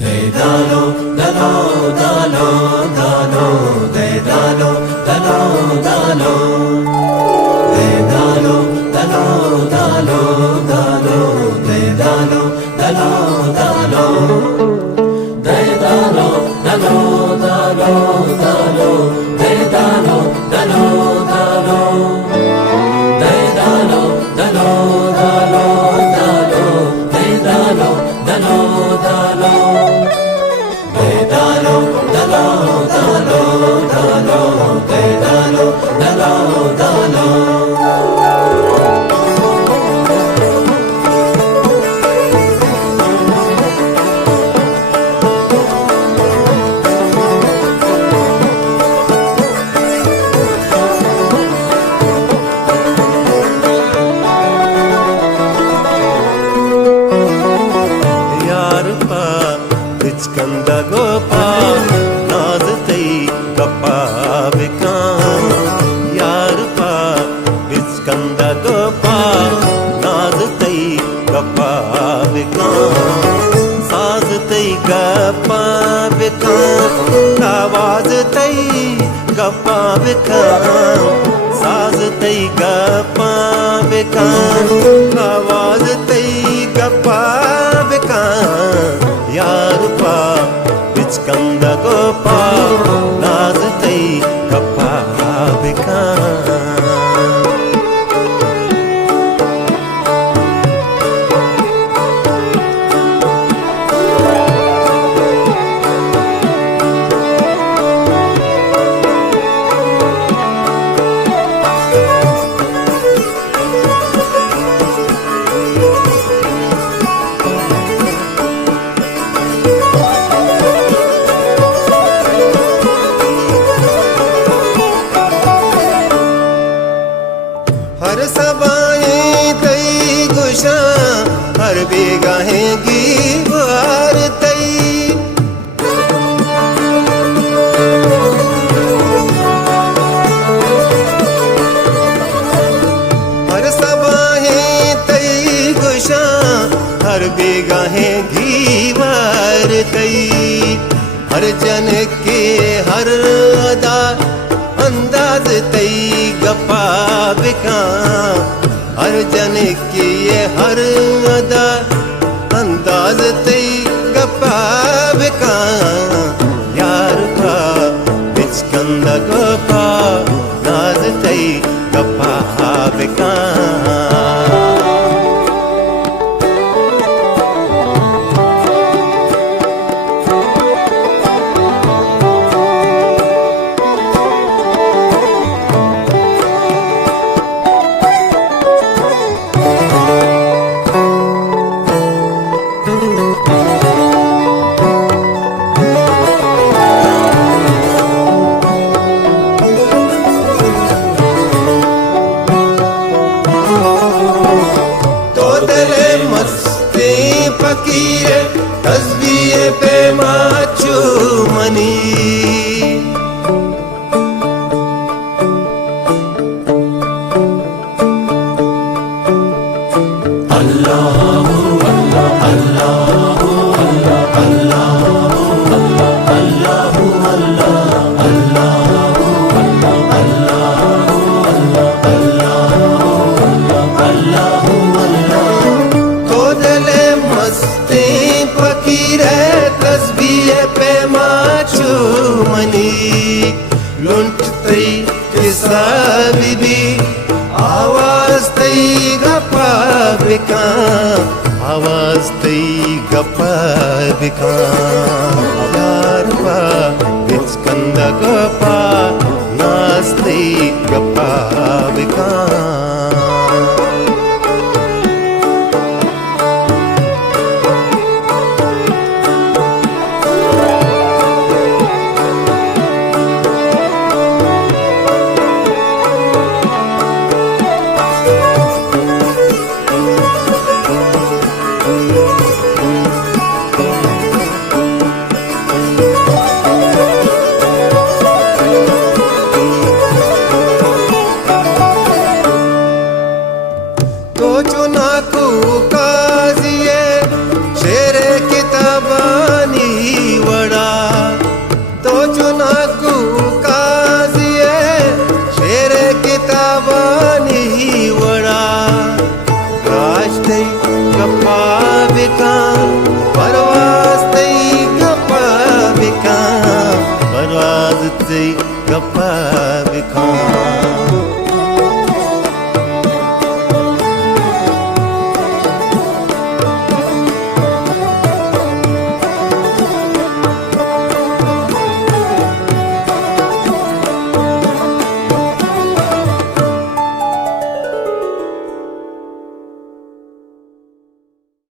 Dedalo, dalo, dalo, dalo, dedalo, dalo, dalo, dedalo, dalo, dalo, dalo, dedalo, dalo, dalo, dedalo, dalo, dalo, dalo, dedalo, dalo, dalo, dedalo, dalo, dalo, dalo, dedalo, dalo, dalo. Dedalo, dalo, dalo, dalo, dedalo, dalo, dalo. यार पा बिचकंदा गोपा नाज तई कपा बिका यार पा बिचकंदा गोपा नाज तई कपा बिका साज तई गपा बिका आवाज तई गपा बिका साज तई गपा बिका आवाज तई गपा बिका यार पा बिचकंदा गोपा नाज तई गपा बिका हर सबाएं तई गुशा हर बेगाहें की बार तई हर सबाएं तई गुशा हर बेगाहें की बार तई हर जन के हर अदा अंदाज तई गपा बिका हर जन की ये हर अदा अंदाज तई गपा बिका यार का बिचकंदा गोपा नाज तई गपा बिका फकीर तस्बीह पे Machu money Allahu, Allah, Allahu, Allah, Allahu, Allah, Allahu, Allah, Allahu, Allah, Allahu, Allah, Allahu, Allah. तो दिले मस्ती फकीर तस्बीह पे माचू मनी लुंट तई किसा बीबी आवाज तई गपा बिका आवाज तई गपा बिका यार पा बिचकंदा गोपा नाज तई गपा बिका हाँ